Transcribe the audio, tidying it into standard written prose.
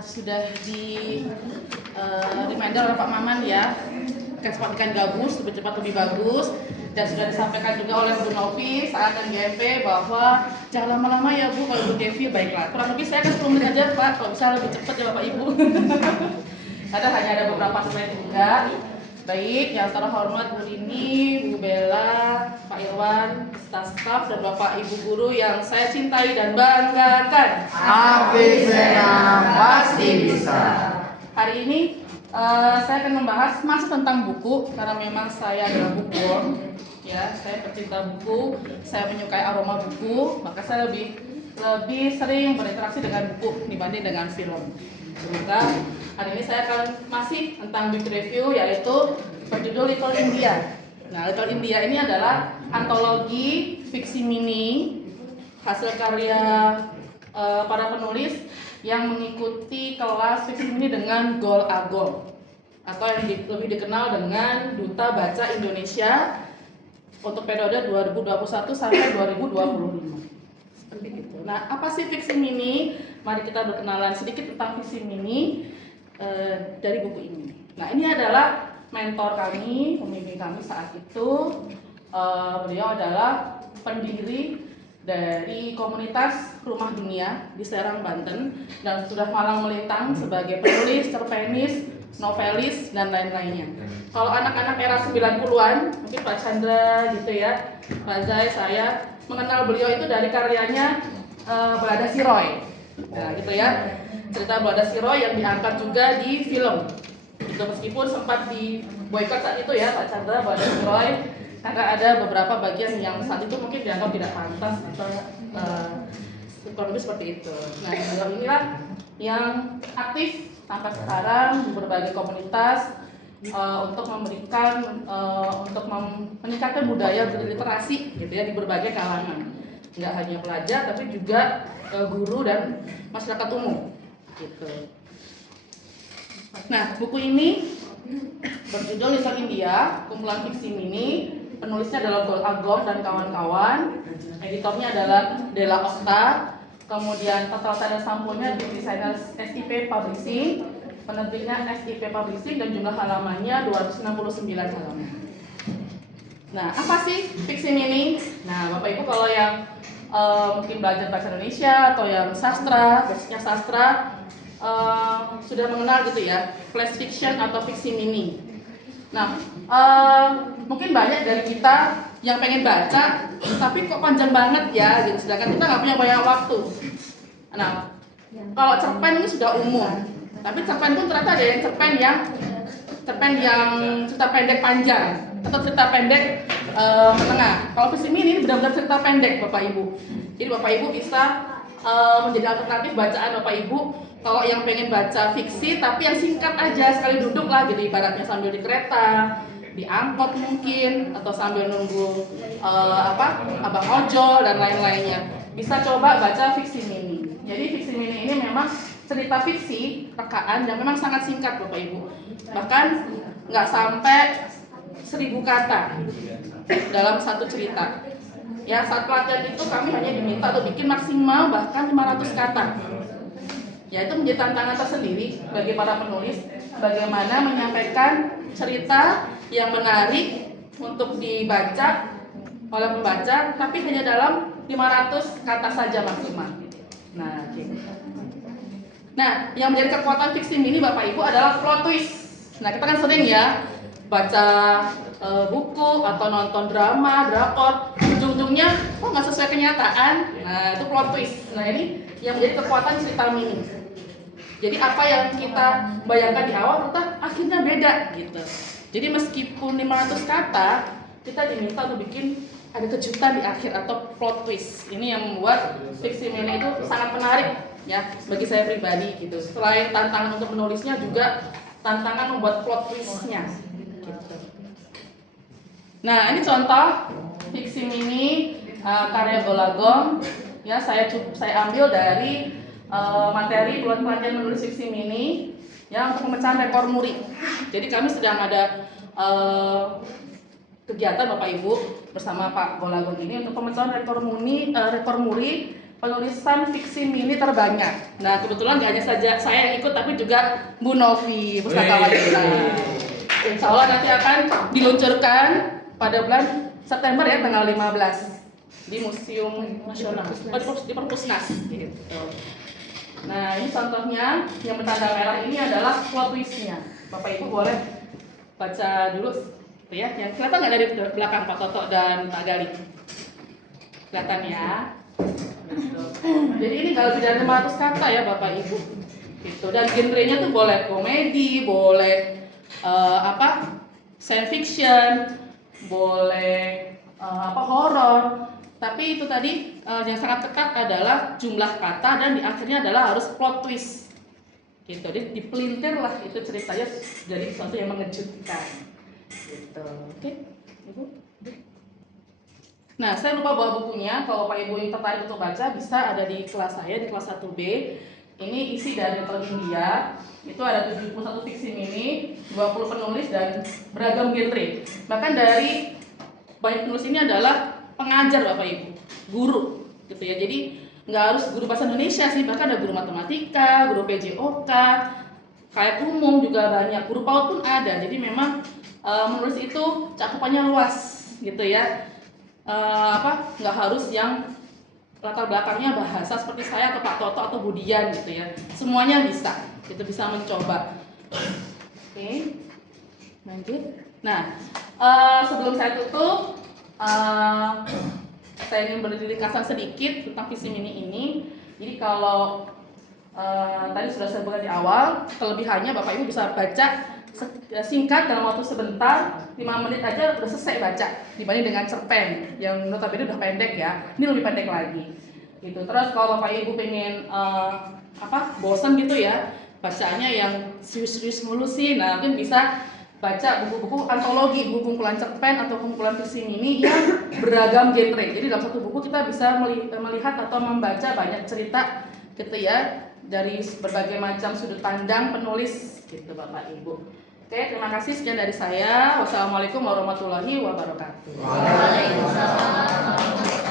sudah di reminder oleh Pak Maman ya, ikan gabus lebih cepat lebih bagus, dan sudah disampaikan juga oleh Bu Novi saat NGP bahwa jangan lama-lama ya Bu, kalau Bu Devi baiklah. Kurang lebih saya kan 10 menit aja Pak, kalau bisa lebih cepat ya Bapak Ibu. Karena hanya ada beberapa slide juga. Baik, yang terhormat Bu Rini, Bu Bella, Pak Irwan, staf dan Bapak Ibu guru yang saya cintai dan banggakan. ABCA pasti bisa. Hari ini saya akan membahas masih tentang buku karena memang saya adalah bookworm, ya. Saya pecinta buku, saya menyukai aroma buku, maka saya lebih sering berinteraksi dengan buku dibanding dengan film. Semoga hari ini saya akan masih tentang book review, yaitu berjudul Little India. Nah, Little India ini adalah antologi fiksi mini hasil karya para penulis yang mengikuti kelas fiksi mini dengan Gol Agol, atau yang lebih dikenal dengan Duta Baca Indonesia untuk periode 2021 sampai 2025. Seperti itu. Nah, apa sih fiksi mini? Mari kita berkenalan sedikit tentang fiksi mini dari buku ini. Nah, ini adalah mentor kami, pembimbing kami saat itu. Beliau adalah pendiri dari komunitas Rumah Dunia di Serang, Banten, dan sudah malang melintang sebagai penulis, cerpenis, novelis, dan lain-lainnya. Kalau anak-anak era 90-an, mungkin Pak Chandra gitu ya, Pak Zai, saya mengenal beliau itu dari karyanya Balada Siroy. Nah, gitu ya. Cerita Balada Siroy yang diangkat juga di film. Itu meskipun sempat di boykot saat itu ya Pak Chandra, Balada Siroy, karena ada beberapa bagian yang saat itu mungkin dianggap tidak pantas atau kurang lebih seperti itu. Nah, beliau inilah yang aktif sampai sekarang di berbagai komunitas untuk memberikan untuk meningkatkan budaya literasi gitu ya di berbagai kalangan. Nggak hanya pelajar tapi juga guru dan masyarakat umum gitu. Nah, buku ini berjudul Little India, kumpulan fiksi mini. Penulisnya adalah Gol Agol dan kawan-kawan. Editornya adalah Della Okta. Kemudian total dan sampulnya di desainer SIP Publishing. Penerbitnya SIP Publishing dan jumlah halamannya 269 halaman. Nah, apa sih fiksi mini? Nah, Bapak Ibu kalau yang mungkin belajar bahasa Indonesia atau yang sastra, basicnya sastra, sudah mengenal gitu ya, flash fiction atau fiksi mini. Nah, mungkin banyak dari kita yang pengen baca, tapi kok panjang banget ya, gitu. Sedangkan kita nggak punya banyak waktu. Nah, kalau cerpen ini sudah umum, tapi cerpen pun ternyata ada yang cerpen yang cerita pendek panjang atau cerita pendek menengah. Kalau fiksi mini ini benar-benar cerita pendek, Bapak Ibu. Jadi Bapak Ibu bisa menjadi alternatif bacaan Bapak Ibu. Kalau yang pengen baca fiksi tapi yang singkat aja, sekali duduk lah, jadi ibaratnya sambil di kereta, di angkot mungkin, atau sambil nunggu abang ojol dan lain-lainnya, bisa coba baca fiksi mini. Jadi fiksi mini ini memang cerita fiksi rekaan yang memang sangat singkat Bapak Ibu, bahkan nggak sampai 1000 kata dalam satu cerita. Ya, saat pelatihan itu kami hanya diminta untuk bikin maksimal bahkan 500 kata. Ya, itu menjadi tantangan tersendiri bagi para penulis, bagaimana menyampaikan cerita yang menarik untuk dibaca oleh pembaca, tapi hanya dalam 500 kata saja maksimal. Nah, gitu. Nah, yang menjadi kekuatan fiksi mini Bapak Ibu adalah plot twist. Nah, kita kan sering ya baca buku atau nonton drama, drakor, ujung-ujungnya kok nggak sesuai kenyataan. Nah, itu plot twist. Nah, ini yang menjadi kekuatan cerita mini. Jadi apa yang kita bayangkan di awal ternyata akhirnya beda gitu. Jadi meskipun 500 kata, kita diminta untuk bikin ada kejutan di akhir atau plot twist. Ini yang membuat fiksi mini itu sangat menarik ya bagi saya pribadi gitu. Selain tantangan untuk menulisnya, juga tantangan membuat plot twistnya gitu. Nah, ini contoh fiksi mini karya Gol Agol ya, saya ambil dari materi bulan pelatihan menulis fiksi mini ya untuk pemecahan rekor muri. Jadi kami sedang ada kegiatan Bapak Ibu bersama Pak Gol Agol ini untuk pemecahan rekor muri penulisan fiksi mini terbanyak. Nah, kebetulan gak hanya saja saya yang ikut, tapi juga Bu Novi, pustakawan kita. Insya Allah nanti akan diluncurkan pada bulan September ya, tanggal 15 di Museum Nasional, di Perpusnas. Gitu. Nah, ini contohnya yang bertanda merah ini adalah plot twist-nya. Bapak Ibu boleh baca dulu ya. Yang kelihatan nggak dari belakang Pak Toto dan Pak Gali? Kelihatan ya. Gitu. Jadi ini nggak lebih dari 500 kata ya Bapak Ibu. Gitu. Dan genrenya tuh boleh komedi, boleh science fiction, boleh horor. Tapi itu tadi yang sangat ketat adalah jumlah kata dan di akhirnya adalah harus plot twist. Gitu. Jadi dipelintir lah itu ceritanya jadi sesuatu yang mengejutkan. Gitu. Oke, Ibu. Nah, saya lupa bawa bukunya. Kalau Pak Ibu yang tertarik untuk baca bisa ada di kelas saya di kelas 1B. Ini isi dari Little India. Itu ada 71 fiksi mini, 20 penulis dan beragam genre. Bahkan dari banyak penulis ini adalah pengajar Bapak Ibu, guru gitu ya. Jadi nggak harus guru bahasa Indonesia sih, bahkan ada guru matematika, guru PJOK, kayak umum juga banyak, guru PAUD pun ada. Jadi memang menulis itu cakupannya luas gitu ya. Nggak harus yang latar belakangnya bahasa seperti saya atau Pak Toto atau Budian gitu ya. Semuanya bisa, itu bisa mencoba. Oke, lanjut. Nah, sebelum saya tutup, saya ingin beri ringkasan sedikit tentang visi mini ini. Jadi kalau tadi sudah saya sebutkan di awal, kelebihannya Bapak Ibu bisa baca singkat dalam waktu sebentar, 5 menit aja udah selesai baca dibanding dengan cerpen yang notabene udah pendek ya. Ini lebih pendek lagi. Gitu. Terus kalau Bapak Ibu pengen bosan gitu ya, bacaannya yang serius-serius mulu sih, nah mungkin bisa baca buku-buku antologi, buku kumpulan cerpen atau kumpulan fiksi mini yang beragam genre. Jadi dalam satu buku kita bisa melihat atau membaca banyak cerita gitu ya dari berbagai macam sudut pandang penulis gitu Bapak Ibu. Oke, terima kasih, sekian dari saya. Wassalamualaikum warahmatullahi wabarakatuh. Waalaikumsalam.